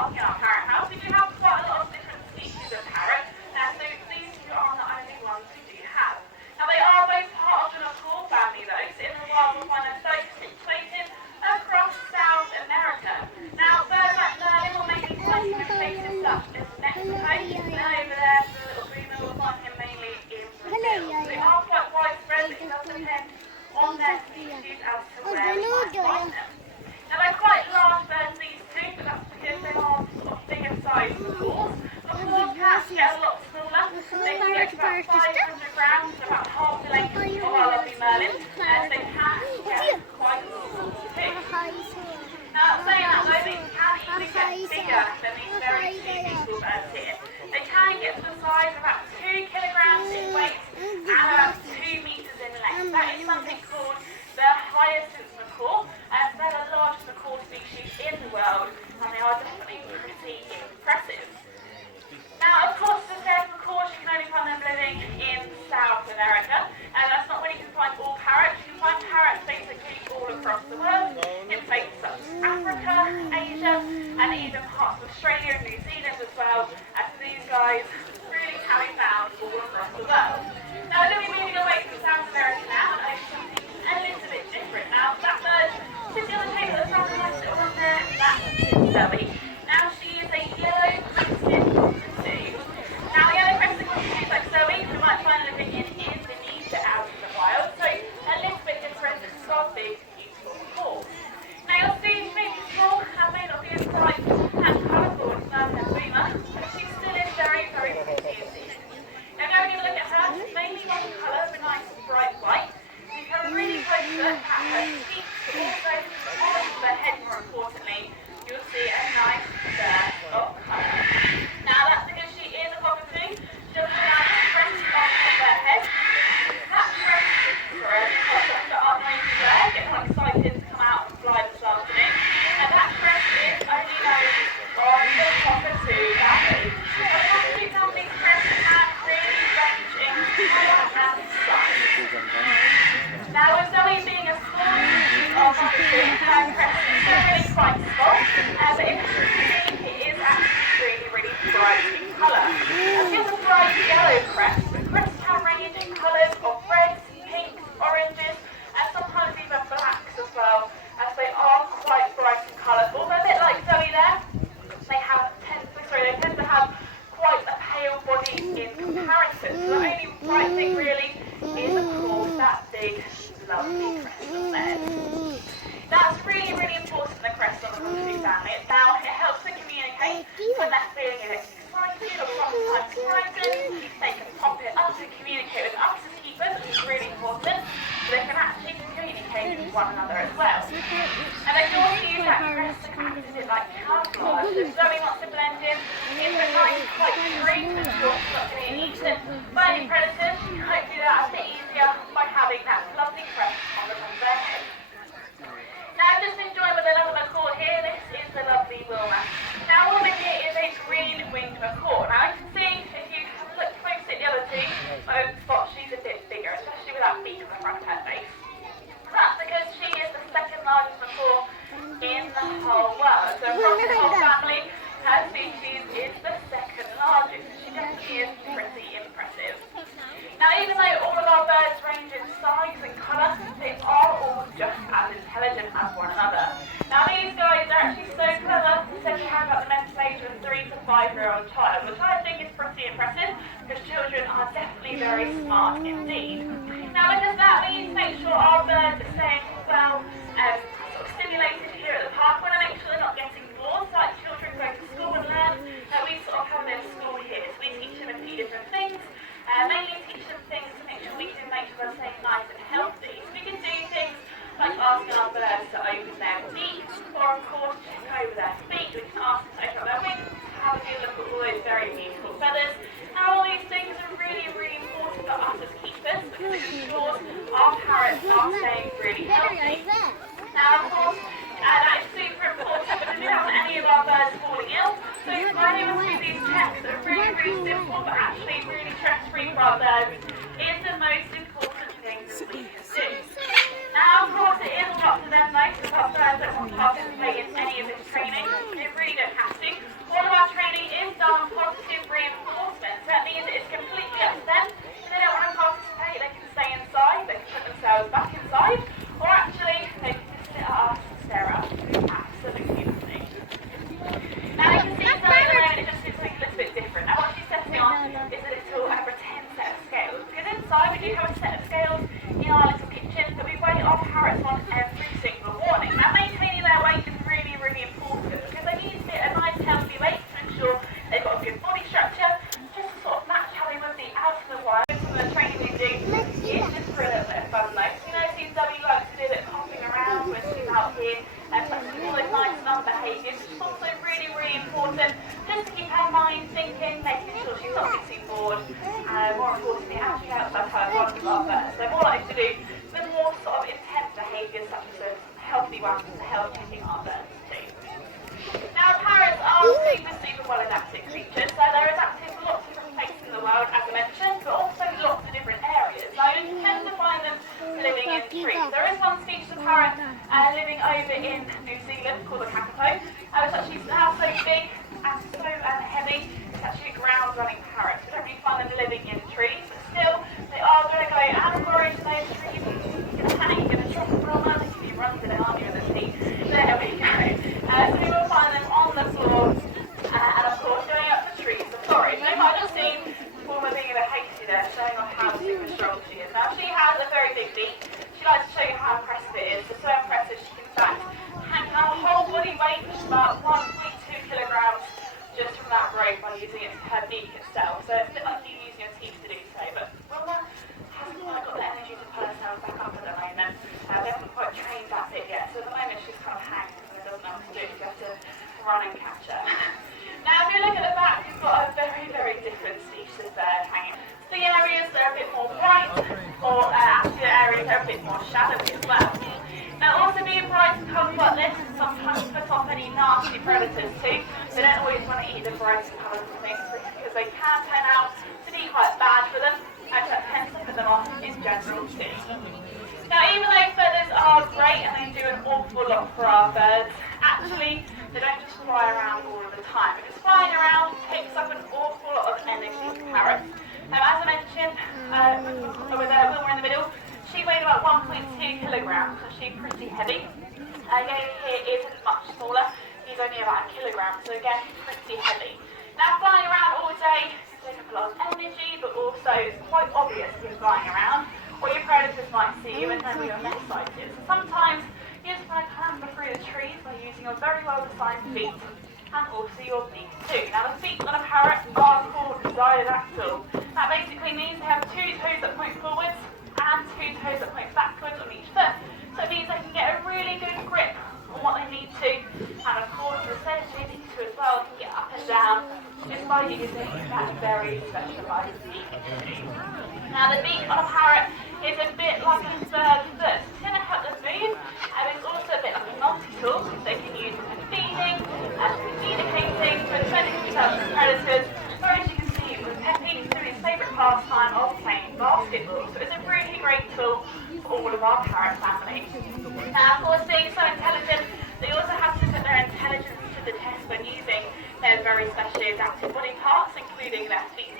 park in our parrot house, we do have quite a lot of different species of parrot. So these two aren't the only ones we do have. Now they are both part of the macaw family though, so in the wild we'll find them both situated across South America. Now birds like Merlin will mainly find him in places such as Mexico, and over there the little green we'll find him mainly in Brazil. So they are quite widespread, but it does depend on their species as to where we might find them. Now they're quite large birds these two, but that's because they are sort of bigger sized macaws. Macaw cats get a lot smaller. They can get to about 500 grams, so about half the length of our lovely Merlin, and they can get quite small too. Now saying that though, they can even get bigger than these very two beautiful birds here. They can get to the size of about 2 kilograms in weight and about 2 meters in length. That is something called the hyacinth macaw. They're the largest macaw species in the world, and they are definitely pretty impressive. Now, of course, the said macaws, you can only find them living in South America, and that's not where you can find all parrots. You can find parrots basically all across the world, in places such as Africa, Asia, and even parts of Australia and New Zealand as well, as these guys really can be found all across the world. Now, we're going to be moving away from South America now, and over something a little bit different. Now, that bird sitting on the table at the front of the nice little one there, that's Zoe. Now, she is a yellow-crested cockatoo. Now, the yellow-crested cockatoos like Zoe, we might find living in Indonesia out in the wild, so a little bit different than some big, beautiful macaws. Now, you'll see she may be small and may not be as bright and colourful as Merlin and Boomer, but she still is very, very pretty indeed. Now, going to look at her, she's mainly one colour of a nice bright white. You can have a really close look at her feet, but also on the head more importantly, you'll see a nice burst of colour. Now that's because she is a cockatoo. She doesn't have a crest on her head. That crest, sorry, our noses there, get all excited to come out and fly this afternoon. And that crest is only known on the cockatoo family. The cockatoo family's crest can really range in colour and size. Now with Zoe being a small species of cockatoo, her crest is really quite small, but if you can see, it is actually really, really bright in colour. Now she has a bright yellow crest. The crest can range in colours of reds, pinks, oranges, and sometimes even blacks as well, as they are quite bright and colourful. They're a bit like Zoe there. They tend to have quite a pale body in comparison. So the only bright thing really is of course that big, lovely crest of theirs. That's really, really important, the crest on the cockatoo family. Now, it helps them communicate when they're feeling excited or sometimes frightened. They can pop it up and communicate with us as keepers, which is really important. So they can actually communicate with one another as well. And they can also use that crest to act as a bit like camouflage. If Zoe wants to blend in into a nice white tree, and she's not going to be eaten by any predators, you can hopefully do that a bit easier by having that lovely crest on the top of their head. Now I've just been joined with another macaw here. This is the lovely Wilma. Now Wilma here is a green-winged macaw. Now I can see, if you look close at the other two, I would spot she's a bit bigger, especially with that beak on the front of her face. That's because she is the second largest macaw in the whole world. So across the whole family, her species is the second largest. She definitely is pretty impressive. Now even though all of our birds range in size and colour, they are all just as intelligent as one another. Now these guys are actually so clever, they have about the mental age of a 3 to 5-year-old child, which I think is pretty impressive, because children are definitely very smart indeed. Now because of that, we need to make sure our birds are staying well sort of stimulated here at the park. We want to make sure they're not getting bored, so like children go to school and learn, we sort of have them in school here, so we teach them a few different things. Mainly teach them things to make sure we can make sure they're staying nice and healthy. So we can do things like asking our birds to open their beaks, or of course check over their feet. We can ask them to open up their wings, have a good look at all those very beautiful feathers. And all these things are really, really important for us as keepers, because it ensures our parrots are staying really healthy. Now of course, that is super important, but we don't want any of our birds falling ill. So running through these checks that are really, really simple, but actually really stress-free for our birds is the most important thing that we can do. Now, of course, it is up to them though, because our birds don't want to participate in any of this training. They really don't have to. our training is done on positive reinforcement. So that means it's completely up to them. If they don't want to participate, they can stay inside, they can put themselves back inside, or actually they can just sit at us and stare at us. Absolutely nothing. Now you can see Zoe at the moment, it just seems like a little bit different. Now what she's setting on is a little pretend set of scales. Because inside we do have a set of scales in our little kitchen that we weigh our parrots on every single morning. Now maintaining their weight is really, really important because they need to be a nice healthy weight to ensure they've got a good body structure, just to sort of match how they would be out in the wild. Some of the training we do is just for a little bit of fun though. You know, see Zoe likes to do a bit of hopping around when she's out here and practicing all those nice fun behaviours, which is also really, really important just to keep her mind thinking, making sure she's not getting bored, and more importantly, actually outside her one of our birds. So more likely to do the more sort of intense behaviours such as the healthy ones to help picking our birds too. Now parrots are super, super well adapted creatures, so they're adapted to lots of different places in the world as I mentioned, but also lots of different areas. So you tend to find them living in trees. There is one species of parrot living over in New Zealand called the kakapo, which actually is now so big and so heavy, it's actually a ground running parrot. So we don't really find them living in trees, but still they are going to go and forage in those trees. You're going to hang, you're going to drop from them, you can be run today, aren't you, in the sea? There we go. So we will find them on the floor and of course going up the trees to forage. You might have seen Woburn being a bit hasty there, showing off how super strong she is. Now she has a very big beak. She likes to show you how impressive it is. It's so impressive she can in fact hang her whole body weight, which is about 1.2 kilograms, just from that rope by using her beak itself. So it's a bit like you using your teeth to do so, but Wilma hasn't quite got the energy to pull herself back up at the moment. They haven't quite trained that bit yet, so at the moment she's kind of hanging and doesn't know what to do. You have to run and catch her. Now if you look at the back, you've got a very, very different species of bird hanging. The areas that are a bit more bright, or actually the areas that are a bit more shadowy as well. Now also being bright and colours like this can sometimes put off any nasty predators too. They don't always want to eat the brightest colours and things because they can turn out to be quite bad for them, and that tends to put them off in general too. Now even though feathers are great and they do an awful lot for our birds, actually they don't just fly around all of the time, because flying around takes up an awful lot of energy for parrots. As I mentioned, with Wilma in the middle, she weighed about 1.2 kilograms, so she's pretty heavy. Again, here is much smaller. He's only about a kilogram, so again, pretty heavy. Now, flying around all day takes up a lot of energy, but also it's quite obvious if you're flying around, or your predators might see you and know where your nest site is. So sometimes you just want to clamber through the trees by using your very well-defined feet, and also your beak too. Now the feet on a parrot are called zygodactyl. That basically means they have two toes that point forwards and two toes that point backwards on each foot. So it means they can get a really good grip on what they need to, and of course the sensitivity to as well can get up and down just by using that very specialised beak. Now the beak on a parrot is a bit like a third foot. It's going to help them move, and it's also a bit like a multi-tool they can use for feeding and communicating, for defending themselves from predators, or as you can see with Peppy doing his favourite pastime of playing basketball. So it's a really great tool for all of our parrot family. Now of course being so intelligent, they also have to put their intelligence to the test when using their very specially adapted body parts, including their feet